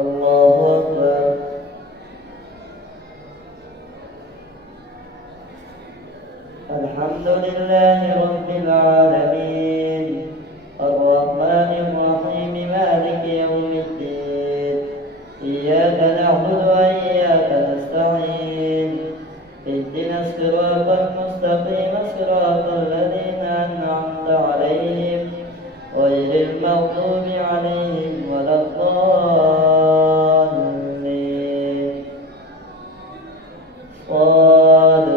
الله أكبر. الحمد لله رب العالمين الرحمن الرحيم مالك يوم الدين إياك نعبد وإياك نستعين اهدنا الصراط المستقيم صراط الذين أنعمت عليهم غير المغضوب عليهم ولا الضالين. صاد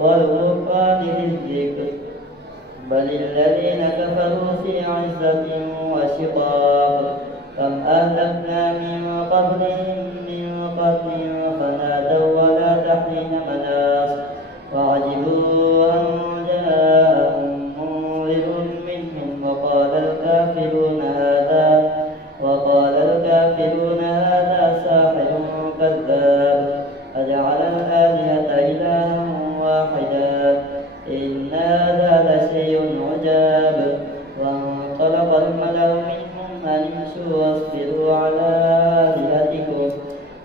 والقرآن للذكر بل الذين كفروا في عزة وشقاق كم أهلكنا من قبلهم من قرن فنادوا ولا تحين مناص وعجبوا أن جاءهم منذر منهم وقال الكافرون هذا ساحر كذاب أجعل الآلهة إلها واحدا إن هذا لشيء عجاب. وانطلق الملأ منهم أن امشوا واصبروا على آلهتكم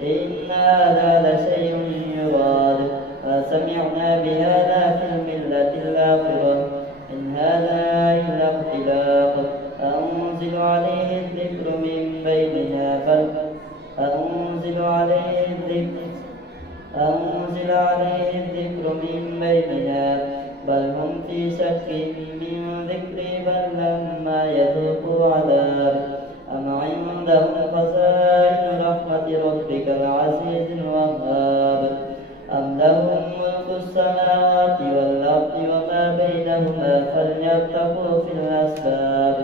إن هذا لشيء يراد ما سمعنا بهذا في الملة الآخرة إن هذا إلا اختلاق أنزل عليه الذكر من بيننا بل هم في شك من ذكري بل لما يذوقوا عذاب أم عندهم خزائن رحمة ربك العزيز الوهاب أم لهم ملك السماوات والأرض وما بينهما فليرتقوا في الأسباب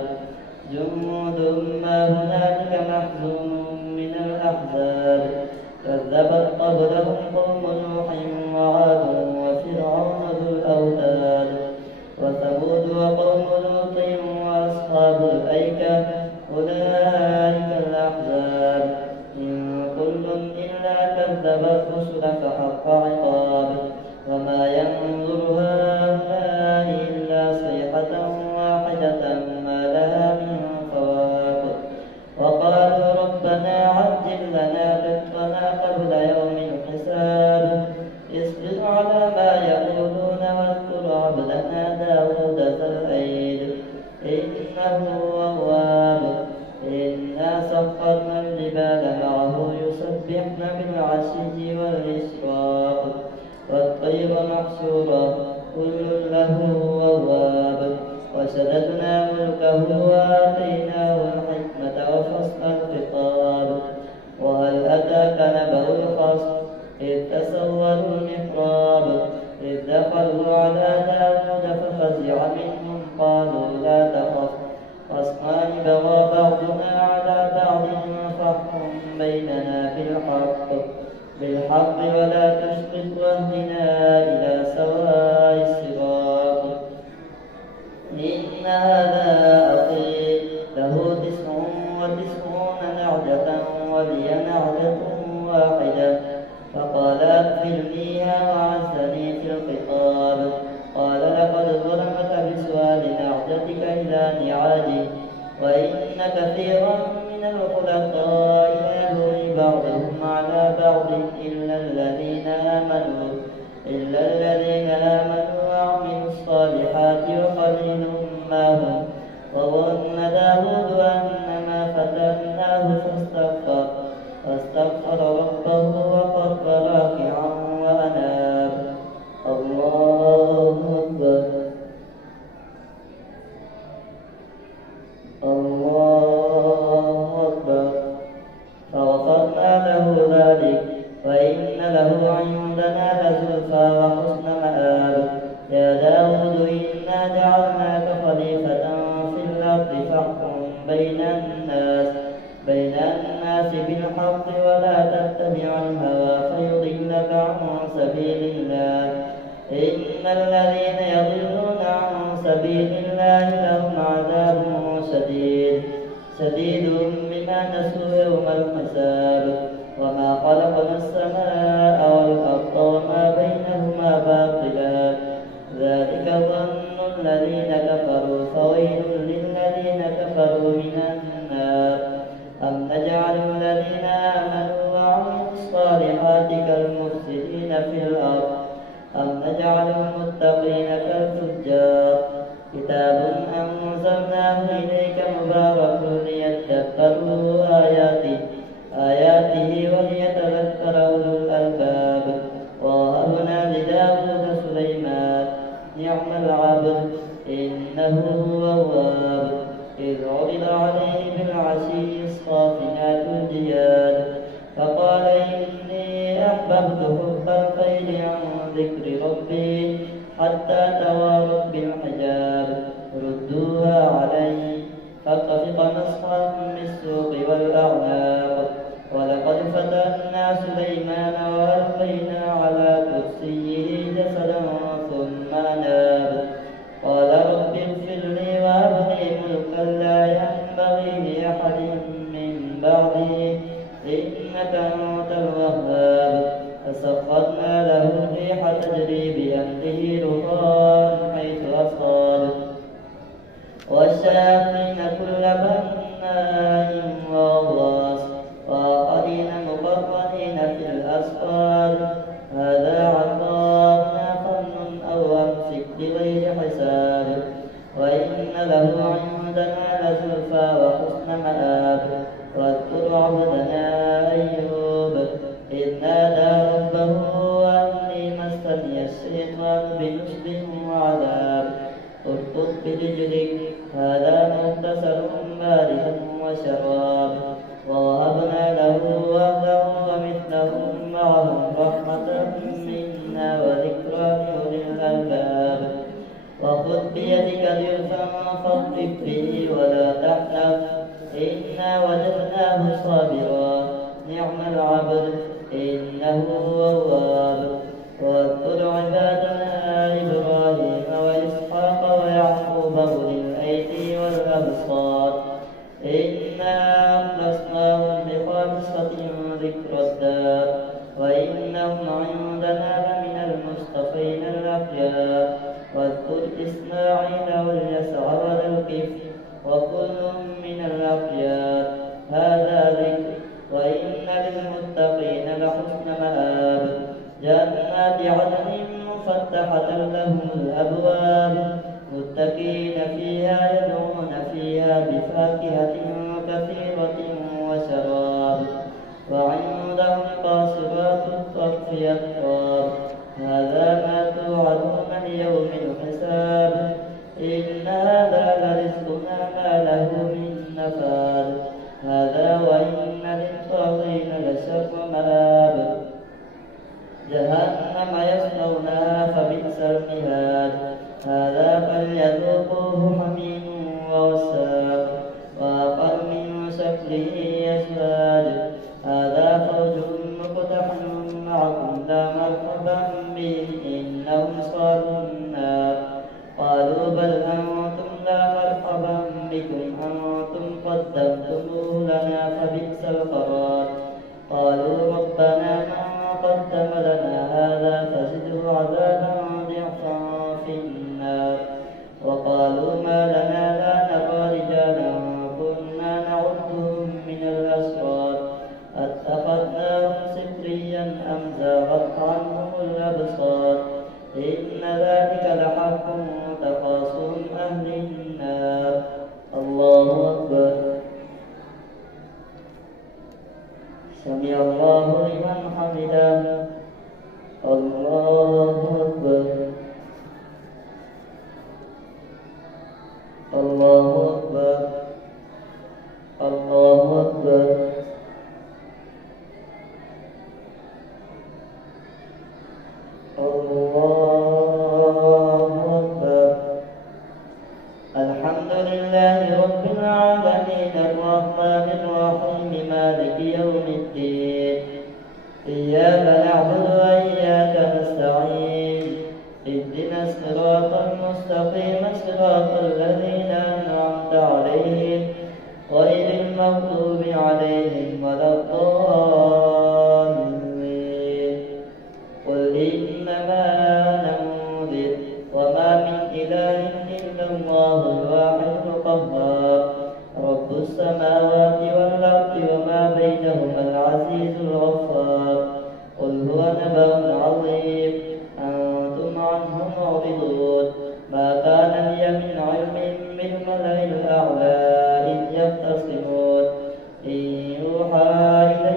جند ما هنالك محزون من الأحزاب كذبت قبلهم قوم نوح وعاد وفرعون ذو الأوتاد وثمود وقوم لوط وأصحاب الأيكة أولئك الأحزاب إن كل إلا كذب الرسل فحق عقاب وما ينظر هؤلاء إلا صيحة واحدة ما لها من فواق وقالوا ربنا عجل لنا رزقنا قبل يوم الحساب اصبر على ما يقولون واذكر عبدنا داود ذا الأيد إنه أواب إنا سخرنا الجبال معه يسبحن بالعشي والإشراق والطير محشورا كل له أواب وشددنا ملكه وآتيناه الحكمة وفصل الخطاب وهل أتاك نبأ الخصم إذ تسوروا المحراب إذ دخلوا على داود ففزع منهم قالوا لا تخف خصمان بغى بعضنا على بعض فاحكم بيننا بالحق ولا تشطط واهدنا إلى سواء الصراط إن هذا أخي له 99 نعجة ولي نعجة واحدة فقال أكفلنيها وعزني في الخطاب قال لقد ظلمك بسؤال نعجتك إلى نعاجه وإن كثيرا من الخلطاء يلوي بعضهم على بعض إلا الذين آمنوا وعملوا الصالحات وقليل ما هم وظن داود أنما فتناه فاستغفر ربه وخر راكعا وأناب. الله أكبر. الله أكبر. فغفرنا له ذلك وإن له عندنا لزلفى وحسن مآب. يا داود إنا جعلناك خليفة في الأرض فاحكم بين الناس بالحق ولا تتبع الهوى فيضلك عن سبيل الله إن الذين يضلون عن سبيل الله لهم عذاب شديد بما نسوا يوم الحساب وما خلقنا السماء والأرض وما بينهما باطلا ذلك ظن الذين كفروا فويل للذين كفروا من النار أم نجعل الذين آمنوا عليه بالعشي الصافنات الجياد فقال إني أحببت حب الخير عن ذكر ربي حتى توارت بالحجاب ردوها علي فاتفق نصحا بالسوق والأعناق ولقد فتنا سليمان وألقينا على كرسيه جسدا ثم أناب قال رب اغفر لي وهب لي ملكا لا ينبغي لأحد من بعدي إنك أنت الوهاب فسخرنا له الريح تجري بأمره رخاء حيث أصاب والشياطين كل بناء وغواص وآخرين مقرنين في الأسفار هذا عطاؤنا فمن أو أمسك بغير حساب وإن له عندنا لزلفى وحسن مآب واذكر عبدنا أيوب إذ نادى ربه أني مسني الشيطان بنصب وعذاب اركض برجلك هذا مغتسل بارد وشراب ووهبنا له أهله ومثلهم معهم رحمة منا وذكرى لأولي الألباب وخذ بيدك ضغثا فاضرب به ولا تحنث إنا وجدناه صابرا نعم العبد إنه أواب واذكر عبادنا إبراهيم وإسحاق ويعقوب أولي الأيدي والأبصار إنا أخلصناهم بخالصة ذكر الدار وإنهم عندنا لمن المصطفين الأخيار واذكر إسماعيل واليسع وذا الكفل وكل من الأخيار هذا ذكر وإن للمتقين لحسن مآب جنات عدن مفتحة لهم الأبواب متكئين فيها يدعون فيها بفاكهة كثيرة وشراب وعندهم قاصرات الطرف أتراب هذا ما توعدون ليوم الحساب إن هذا لرزقنا ما له من نفاد هذا وإن للطاغين لشر مآب جهنم يصلونها فبئس المهاد هذا فليذوقوه حميم وغساق وآخر من شكله يزداد هذا فوج مقتحم معكم لا مرحبا بهم إنهم صالوا النار قالوا بل أنتم لا مرحبا بكم أنتم قدمتموه لنا فبئس القرار قالوا ربنا من قدم لنا هذا فزده عذابا ضعفا في النار وقالوا ما لنا لا نرى رجالا كنا نعدهم من الأسرار أتخذناهم سخريا أم زاغت عنهم الأبصار إن ذلك لحق تخاصم أهل النار الله أكبر سمع الله لمن حمده الله أكبر الله أكبر الله أكبر الله أكبر الحمد لله رب العالمين الرحمن الرحيم مالك يوم الدين إياك نعبد وإياك نستعين اهدنا الصراط المستقيم صراط الذين أنعمت عليهم غير المغضوب عليهم ولا الضالين قل إنما أنا منذر وما من إله إلا الله الواحد القهار رب السماوات والأرض وما بينهما العزيز الغفار قل هو نبأ عظيم أنتم عنه معرضون ما كان لي من علم بالملأ الأعلى إذ يختصمون إن يوحى إلي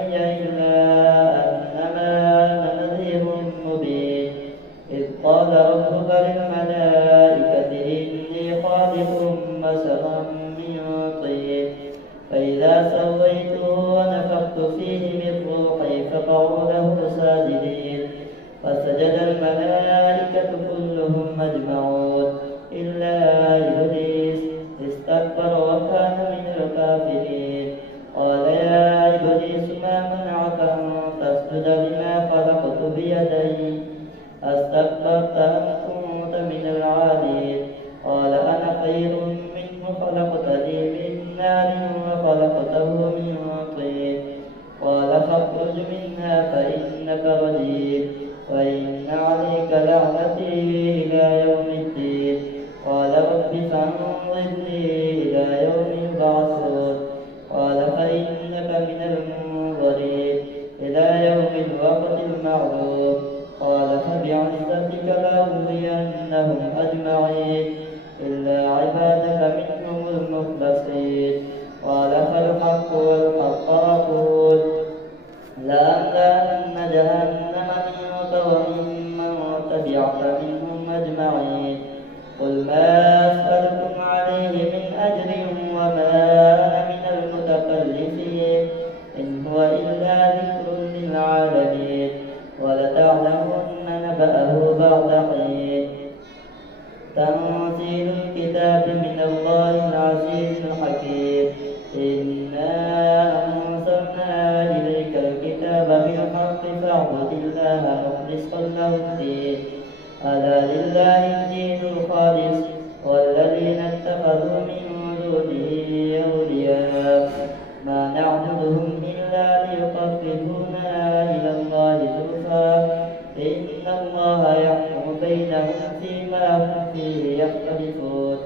فإذا سويته ونفخت فيه من روحي فقعوا له ساجدين فسجد الملائكة كلهم أجمعون إلا إبليس استكبر وكان من الكافرين. قال يا إبليس ما منعك أن تسجد لما خلقت بيدي أستكبرت أم كنت من العالين؟ قال أنا خير منه خلقتني من نار وخلقته من طين. قال فاخرج منها فإنك رجيم وإن عليك لعنتي إلى يوم الدين. قال رب فانظرني إلى يوم يبعثون. قال فإنك من المنظرين إلى يوم الوقت المعلوم. قال فبعزتك لأغوينهم أجمعين إلا عبادك منهم المخلصين. قال فالحق والحق أقول لأملأن جهنم منك وممن تبعك منهم أجمعين. قل ما أسألكم عليه من أجر وما أنا من المتكلفين إن هو إلا ذكر للعالمين ولتعلمن نبأه بعد حين. تنزيل الكتاب من الله العزيز الحكيم. إنا أنزلنا إليك الكتاب بالحق فاعبد الله مخلصا له الدين ألا لله الدين الخالص والذين اتخذوا من دونه أولياء ما نعبدهم إلا ليقربونا إلى الله زلفى إن الله يحكم بينهم فيما هم فيه يختلفون.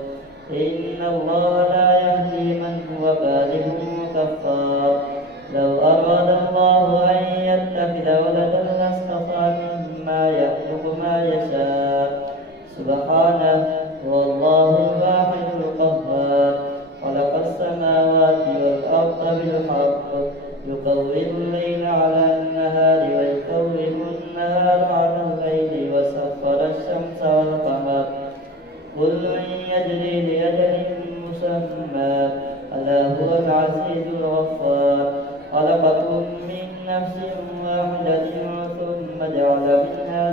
إن الله لا يهدي من هو كاذب كفار. لو أراد الله أن يتخذ ولدا لاصطفى مما يخلق ما يشاء سبحانه والله الواحد القهار. خلق السماوات والأرض بالحق يكور الليل على النهار ويكور النهار على الليل وسخر الشمس والقمر كل يجري لأجل مسمى ألا هو العزيز الغفار. خلقكم من نفس واحدة ثم جعل منها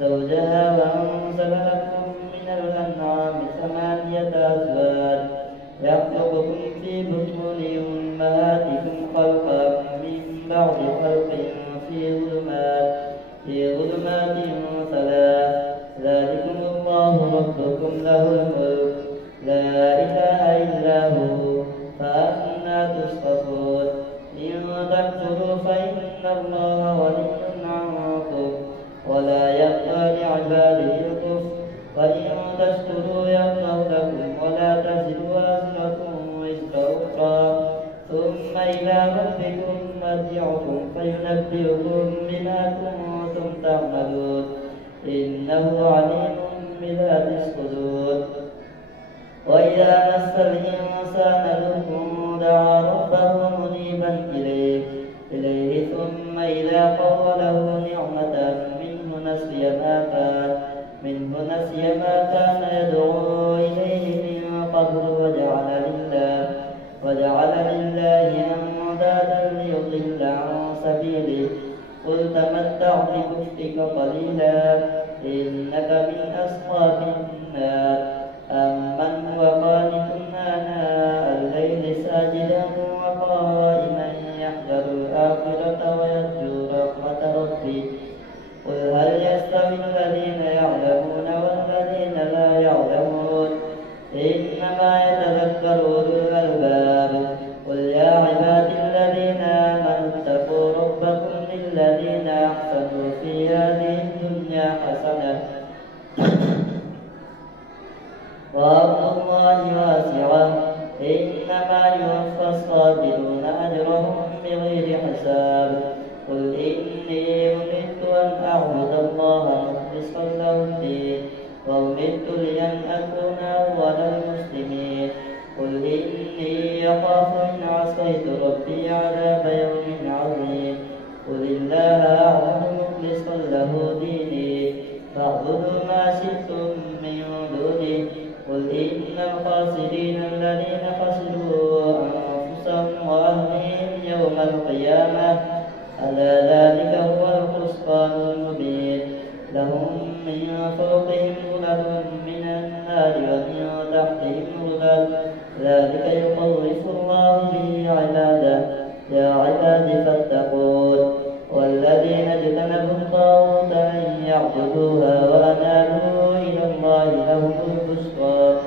زوجها وأنزل لكم من الأنعام 8 أزواج يخلقكم في بطون أمهاتكم خلقا من بعد خلق في ظلمات 3 ذلكم الله ربكم له الملك لا إله إلا هو فأنى تصرفون. إن تكفروا فإن الله غني عنكم ولا يرضى لعباده الكفر وإن تشكروا يرضه لكم ولا تزر وازرة وزر أخرى ثم إلى ربكم مرجعكم فينبئكم بما كنتم تعملون إنه عليم بذات الصدور. وإذا مس الإنسان ضر دعا ربه منيبا إليه ثم إذا قوله نعمة منه نسي ما كان يدعو إليه من قبل وجعل لله أندادا ليضل عن سبيله. قل تمتع بكفرك قليلا إنك من أصحاب النار. أمن هو قانت آناء الليل ساجدا وقائما يحذر الآخرة ويرجو رحمة ربه. قل هل يستوي الذين يعلمون والذين لا يعلمون إنما يتذكر أولو الألباب. قل يا عبادي الذين آمنوا اتقوا ربكم للذين أحسنوا في هذه الدنيا حسنة وأرض الله واسعة إنما يوفى الصابرون أجرهم بغير حساب. قل إني أمرت أن أعبد الله مخلصا له الدين وأمرت لأن أكون أول المسلمين. قل إني أخاف إن عصيت ربي عذاب يوم عظيم. قل الله أعبد مخلصا له ديني فاعبدوا ما شئتم من دونه. قل إن الخاسرين الذين خسروا ألا ذلك هو الخسران المبين لهم من فوقهم ظلل من النار ومن تحتهم ظلل ذلك يخوف الله به عباده يا عباد فاتقون والذين اجتنبوا الطاغوت أن يعبدوها وأنابوا إلى الله لهم البشرى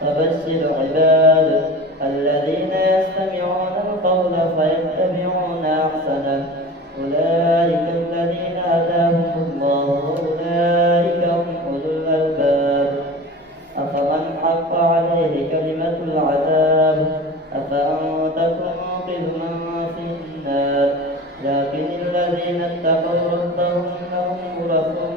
فبشر عباد الذين يستمعون القول فيتبعون أحسنه أولئك الذين هداهم الله وأولئك هم أولو الألباب أفمن حق عليه كلمة العذاب أفأنت تنقذ من في النار لكن الذين اتقوا ربهم لهم غرف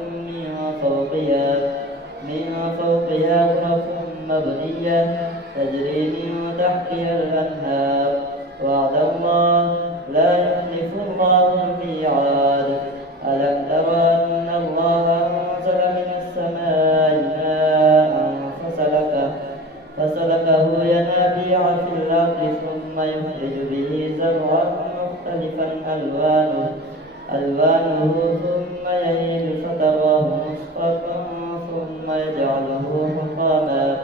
من فوقها غرف مبنية تجري من تحتها الأنهار وعد الله لا يخلف الله الميعاد ألم تر أن الله أنزل من السماء ماء فسلكه ينابيع في الأرض ثم يخرج به زرعا مختلفا ألوانه ثم يهيج فتراه مصفرا ثم يجعله حطاما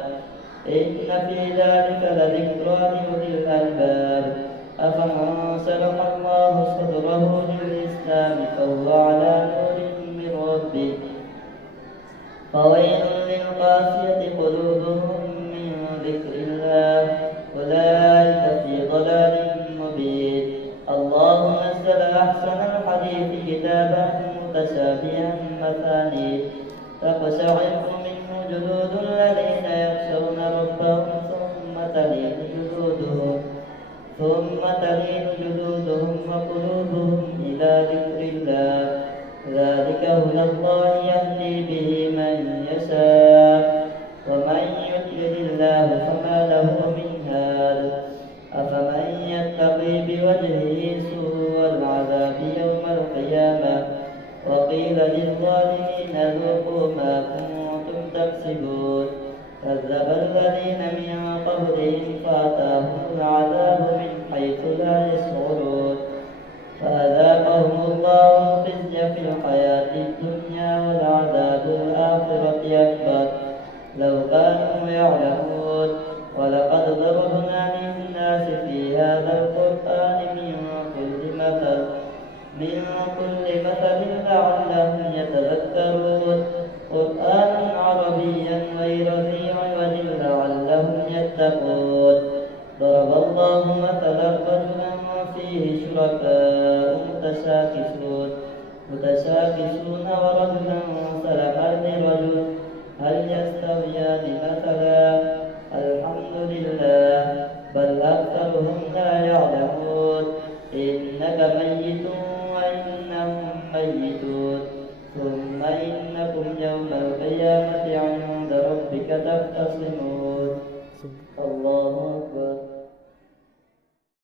إن في ذلك لذكرى لأولي الألباب أفمن شرح الله صدره للإسلام فهو على نور من ربه فويل للقاسية قلوبهم من ذكر الله أولئك في ضلال مبين الله نزل أحسن الحديث كتابا متشابها مثاني تقشعر منه جلود الذين يخشون ربهم ثم تلين جلودهم وقلوبهم إلى ذكر الله ذلك هدى الله يهدي به من يشاء ومن يضلل الله فما له من هاد أفمن يتقي بوجهه سوء العذاب يوم القيامة وقيل للظالمين ذوقوا ما كنتم تكسبون كذب الذين من قبلهم فأتاهم العذاب من حيث لا يشعرون فأذاقهم الله الخزي في الحياة الدنيا والعذاب الآخرة أكبر لو كانوا يعلمون ولقد ضربنا للناس في هذا القرآن من كل مثل لعلهم يتذكرون قرآنا عربيا غير ذي عوج لعلهم يتقون ضرب الله مثلا رجلا فيه شركاء متشاكسون ورجلا سلما لرجل هل يستويان مثلا الحمد لله بل أكثرهم لا يعلمون إنك ميت وإنهم ميتون ثم إنكم يوم القيامة عند ربك تختصمون